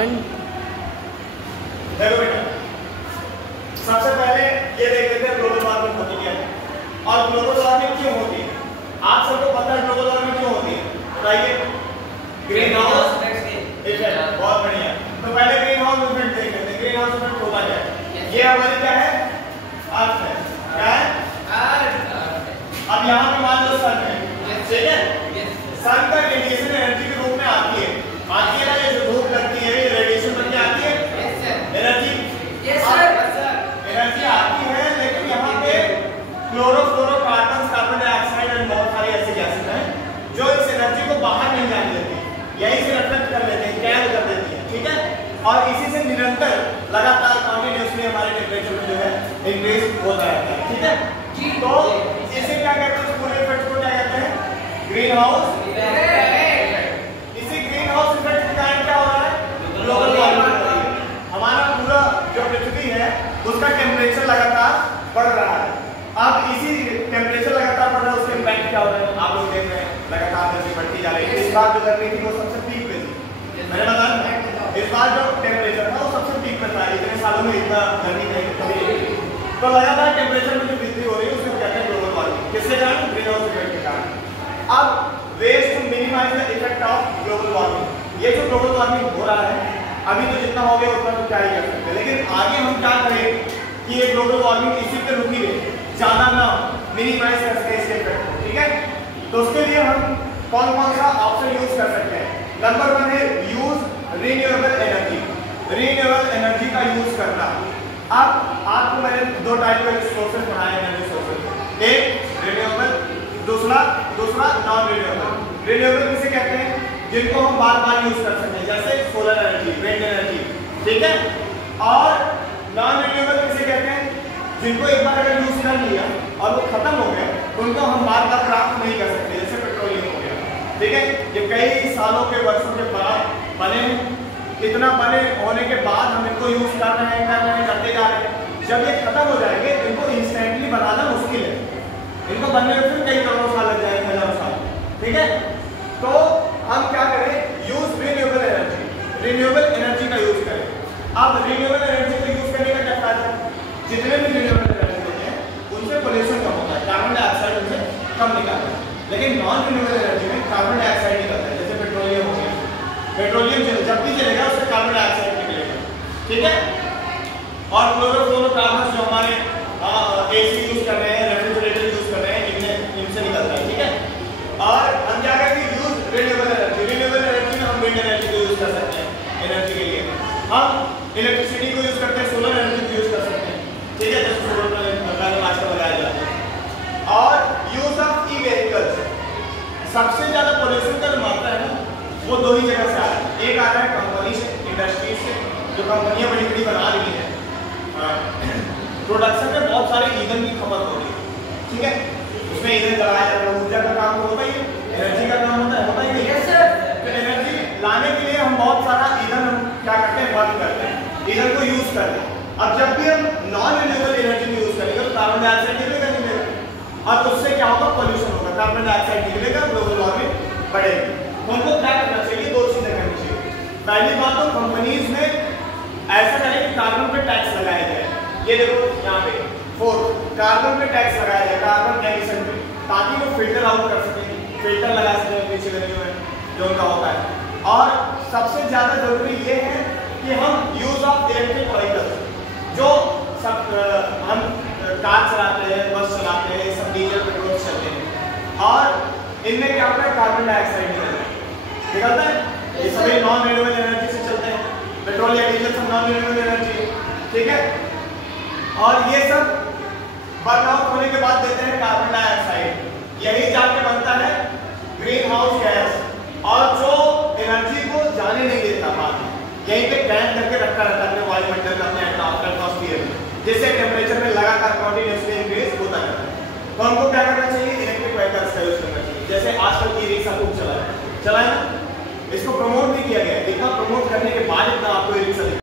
देखो बेटा, सबसे पहले ये देख लेते हैं ग्लोबल वार्मिंग होती क्या है और ग्लोबल वार्मिंग क्यों होती है। आप सबको पता है ग्लोबल वार्मिंग क्यों होती है, बताइए। ग्रीन हाउस इफेक्ट, बहुत बढ़िया। तो पहले ग्रीन हाउस इफेक्ट देख लेते हैं। ग्रीन हाउस इफेक्ट होता क्या है। ये हमारी क्या है, अर्थ है। क्या है, अर्थ। अब यहाँ पे मान लो सन है, ठीक है। सन का रेडिएशन एनर्जी के रूप में आती है ना, ये जो धूप लगती है ये रेडिएशन बन के आती है एनर्जी। एनर्जी आती है, लेकिन यहाँ पे क्लोरोफ्लोरोकार्बन, कार्बन डाइऑक्साइड और बहुत सारी ऐसी गैसें हैं जो इस एनर्जी को बाहर नहीं जाने देती, यहीं से रिफ्लेक्ट कर लेते हैं, कैद कर देती है, ठीक है। और इसी से निरंतर लगातार कंटिन्यूअसली हमारे टेम्परेचर में जो है इंक्रीज होता रहता है, ठीक है। तो इसे क्या कहते हैं, पूरे इफेक्ट को क्या कहते हैं, ग्रीन हाउस इफेक्ट। इसी ग्रीन हाउस इफेक्ट के कारण क्या हो रहा है, ग्लोबल वार्मिंग। हमारा पूरा जो पृथ्वी है उसका टेम्परेचर लगातार बढ़ रहा है। अब इसी टेम्परेचर लगातार बढ़ रहा है, उसके इम्पैक्ट क्या हो रहा है आप लोग देख रहे हैं, लगातार गर्मी बढ़ती जा रही है। इस बार जो गर्मी थी वो सबसे पीक पे थी, मैंने बताया इस बार जो टेम्परेचर था वो सबसे पीक पे था। इतने सालों में इतना गर्मी नहीं कभी नहीं। तो लगातार टेम्परेचर में जो वृद्धि हो रही है उसको कहते हैं ग्लोबल वार्मिंग। किसके कारण, ग्रीन हाउस इफेक्ट के कारण। अब ways to minimize the effect of global warming, ये जो ग्लोबल वार्मिंग हो रहा है अभी तो जितना हो गया उतना तो क्या ही कर सकते हैं, लेकिन आगे हम क्या करें कि ये ग्लोबल वार्मिंग इसी पे रुकी रहे, ज्यादा ना मिनिमाइज कर सके इसके इफेक्ट को, ठीक है। तो उसके लिए हम कौन कौन सा ऑप्शन यूज कर सकते हैं। नंबर 1 है use renewable energy. Renewable energy का यूज करना। अब आपको मैंने दो टाइप के सोर्सेज पढ़ाए एनर्जी सोर्सेज, एक रिन्यूएबल, दूसरा नॉन रिन्यूएबल। रिन्यूएबल किसे कहते हैं, जिनको हम बार बार यूज कर सकते हैं, जैसे सोलर एनर्जी, विंड एनर्जी, ठीक है। और नॉन रिन्यूएबल किसे कहते हैं, जिनको एक बार अगर यूज कर लिया और वो खत्म हो गया उनको हम बार बार प्राप्त नहीं कर सकते, जैसे पेट्रोलियम हो गया, ठीक है। ये कई सालों के वर्षों के बाद बने, इतना बने होने के बाद हम इनको यूज कर रहे हैं करते जा रहे हैं। जब ये खत्म हो जाएंगे इनको इंस्टेंटली बनाना मुश्किल है, इनको बनने में फिर कई करोड़ साल लग जाएंगे, हजारों साल, ठीक है। तो हम क्या करें, use renewable energy, renewable energy का यूज करें। अब रिन्यूएबल एनर्जी को यूज करने का क्या फायदा है, जितने भी रिन्यूएबल एनर्जी होते हैं उनसे पोल्यूशन कम होता है, कार्बन डाइऑक्साइड उनसे कम निकलता है। लेकिन नॉन रिन्यूएबल एनर्जी में कार्बन डाइऑक्साइड निकलता है, जैसे पेट्रोलियम हो गया, पेट्रोलियम जब भी चलेगा उससे कार्बन डाइऑक्साइड निकलेगा, ठीक है। और क्लोरोफ्लोरोकार्बन जो हमारे एसी यूज कर रहे हैं, रेफ्रिजरेटर यूज कर रहे हैं, इनसे निकलता है, ठीक है। और हम क्या करेंगे, use renewable energy. Renewable energy में हम विंड एनर्जी को यूज कर सकते हैं एनर्जी के लिए, हम इलेक्ट्रिसिटी को यूज करते हैं, सोलर एनर्जी को यूज कर सकते हैं, ठीक है, जैसे सोलर पैनल आजकल लगाया जाता है। और यूज ऑफ ई व्हीकल्स, सबसे ज्यादा पोल्यूशन का जो मात्रा है ना वो दो ही जगह से आ रहा है। एक आ रहा है कंपनी से, इंडस्ट्री से, जो कंपनियां बड़ी बड़ी बना रही हैं, प्रोडक्शन में बहुत सारे ईंधन की खपत हो रही है, ठीक है। उसमें ईंधन जलाया जाता है, ऊर्जा का काम होता ही है, एनर्जी का काम होता ही नहीं है। तो एनर्जी लाने के लिए हम बहुत सारा ईंधन हम क्या करते हैं, बर्न करते हैं, ईंधन को यूज करते हैं। अब जब भी हम नॉन रिन्यूएबल एनर्जी को यूज करेंगे तो कार्बन डाइऑक्साइड निकलेगा, और उससे क्या होगा, पॉल्यूशन होगा, कार्बन डाइऑक्साइड निकलेगा, ग्लोबल वार्मिंग बढ़ेगी। उनको क्या करना चाहिए, दो चीजें करनी चाहिए। पहली बात तो कंपनीज में ऐसा करें कि कार्बन पे टैक्स लगाया जाए। ये देखो यहाँ पे 4 कार्बन पे टैक्स लगाया जाए, कार्बन एमिशन पे, ताकि वो फिल्टर आउट कर सकें, फिल्टर लगा सकें पीछे लगे हुए जो उनका होता है। और सबसे ज्यादा जरूरी ये है कि हम यूज ऑफ इलेक्ट्रिक व्हीकल्स, जो सब हम कार चलाते हैं, बस चलाते हैं, सब डीजल पेट्रोल चलते हैं, और इनमें क्या होता है, कार्बन डाइऑक्साइड निकलता है। ये सभी नॉन रिन्यूएबल एनर्जी से चलते हैं, पेट्रोल या डीजल सब नॉन रिन्यूएबल एनर्जी है, ठीक है। और ये सब बर्न आउट होने के बाद देते हैं कार्बन डाइऑक्साइड, यही जाके बनता है ग्रीन हाउस गैस, और जो एनर्जी को जाने नहीं देता बाद में, यहीं पे कैद करके रखा रहता है अपने वायुमंडल में, अपने एटमॉस्फेयर में, जिससे टेम्परेचर में लगातार कंटिन्यूअसली इंक्रीज होता रहता है। तो हमको क्या करना चाहिए, इलेक्ट्रिक व्हीकल्स का यूज करना चाहिए। जैसे आजकल ई रिक्शा खूब चला है ना, इसको प्रमोट भी किया गया है, इतना प्रमोट करने के बाद इतना आपको ई रिक्शा